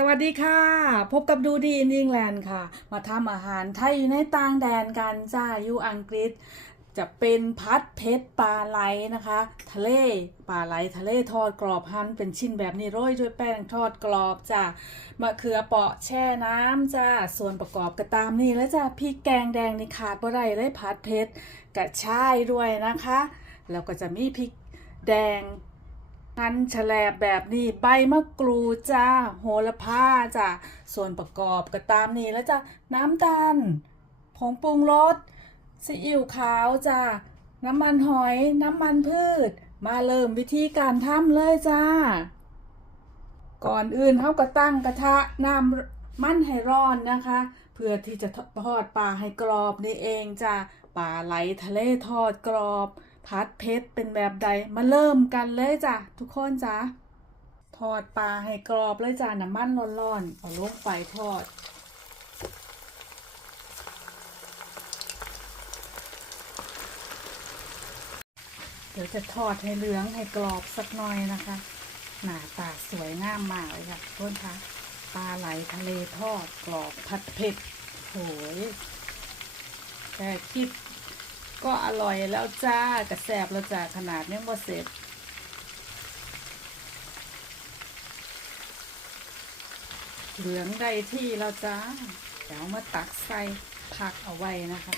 สวัสดีค่ะ พบกับดูดีอินอิงแลนด์ค่ะ มาทำอาหารไทยอยู่ในต่างแดนกันจ้าอยู่อังกฤษ จะเป็นพัดเพชรปลาไหลนะคะ ทะเลปลาไหลทะเลทอดกรอบหั่นเป็นชิ้นแบบนี้โรยด้วยแป้งทอดกรอบจ้ามะเขือเปาะแช่น้ำจ้าส่วนประกอบก็ตามนี่แล้วจ้าพริกแกงแดงนี่ขาดบ่ได้เลยพัดเพชรกระชายด้วยนะคะ แล้วก็จะมีพริกแดง หั่นแฉลบแบบนี้ใบมะกรูดจ้าโหระพาจ้าส่วนประกอบก็ตามนี้แล้วจ้าน้ำตาลผงปรุงรสซีอิ๊วขาวจ้าน้ำมันหอยน้ำมันพืช มาเริ่มวิธีการทำเลยจ้า ก่อนอื่นเขาก็ตั้งกระทะน้ำมันให้ร้อนนะคะ เพื่อที่จะทอดปลาให้กรอบนี่เองจ้าปลาไหลทะเลทอดกรอบ พัดเพชรเป็นแบบใดมาเริ่มกันเลยจ้ะทุกคนจ้ะทอดปลาให้กรอบเลยจ้ะน้ำมันร้อนๆเอาลงไปทอดเดี๋ยวจะทอดให้เหลืองให้กรอบสักหน่อยนะคะ หน้าตาสวยงามมากเลยค่ะทุกคนคะปลาไหลทะเลทอดกรอบผัดเผ็ดโหยแค่คิด ก็อร่อยแล้วจ้ากระแสบแล้วจ้าขนาดยังบ่เสร็จเหลืองได้ที่แล้วจ้า เดี๋ยวมาตักใส่ผักเอาไว้นะคะ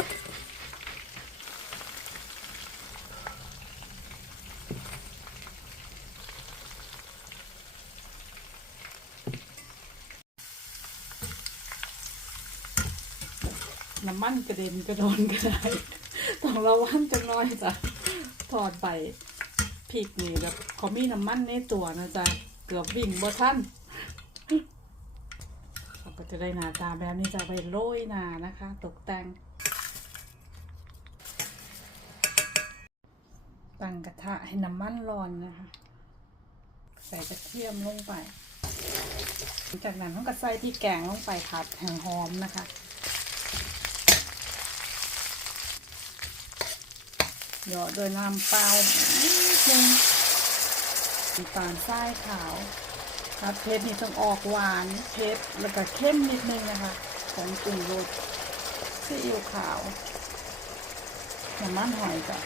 น้ำมันกระเด็นกระโดนก็ได้ ต้องระวังจังน้อยจ้ะทอดไปพริกนี่แบบเขามีน้ำมันในตัวนะจ๊ะเกือบวิ่งบ่ทันเราก็จะได้หน้าตาแบบนี้จะไปโรยหน้านะคะ ตกแต่งตั้งกระทะให้น้ำมันร้อนนะคะ ใส่กระเทียมลงไปหลังจากนั้นเราก็ใส่ที่แกงลงไปผัดแห้งหอมนะคะ หยอดโดยน้ำเปล่านิดนึงน้ำตาลทรายขาวครับเผ็ดนี่ต้องออกหวานเผ็ดแล้วก็เข้มนิดนึงนะคะของปรุงรสซีอิ๊วขาวน้ำมันหอยจ้ะ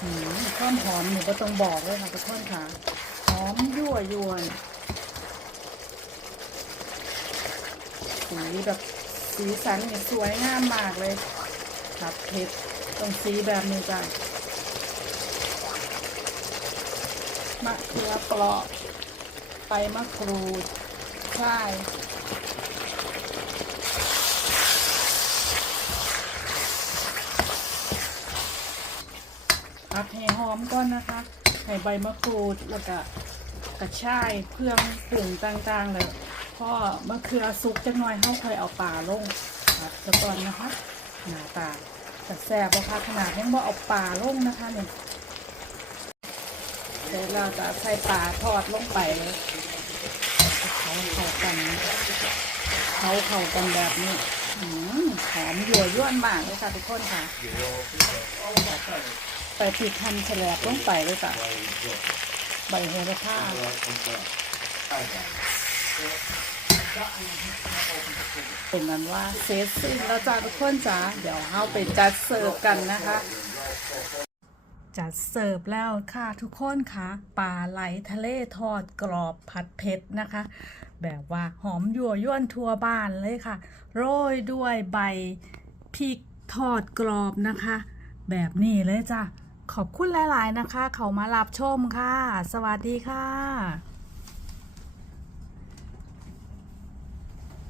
หืมข้าวหอมหนูก็ต้องบอกเลยค่ะทุกคนค่ะหอมยั่วยวนสีแบบสีสันเนี่ยสวยงามมากเลยครับเผ็ด ตรงสีแบบนี้จ้ะมะเขือเปราะไปมะกรูดใช่ผัดให้หอมก่อนนะคะให้ใบมะกรูดแล้วก็กระชายเครื่องปรุงต่างๆเลยพ่อมะเขือสุกจังหน่อยเข้าค่อยเอาปลาลงผัดซะก่อนนะคะ หน้าตา แต่แซ่บบ่ค่ะขนาดยังบ่เอาปลาลงนะคะเนี่ยเดี๋ยวเราจะใส่ปลาทอดลงไปเลยเขาเข้ากันเขาเข้ากันแบบนี้อืมหอมยั่วย้วนมากเลยค่ะทุกคนค่ะใส่พริกหั่นแฉลบลงไปเลยค่ะใบโหระพา เป็นนั้นว่าเซตสิ้นแล้วจ้าทุกคนจ้าเดี๋ยวเราไปจัดเสิร์ฟกันนะคะ จัดเสิร์ฟแล้วค่ะทุกคนค่ะปลาไหลทะเลทอดกรอบผัดเผ็ดนะคะ แบบว่าหอมยั่วยวนทั่วบ้านเลยค่ะ โรยด้วยใบพริกทอดกรอบนะคะ แบบนี้เลยจ้ะขอบคุณหลาย ๆ นะคะ เขามารับชมค่ะ สวัสดีค่ะ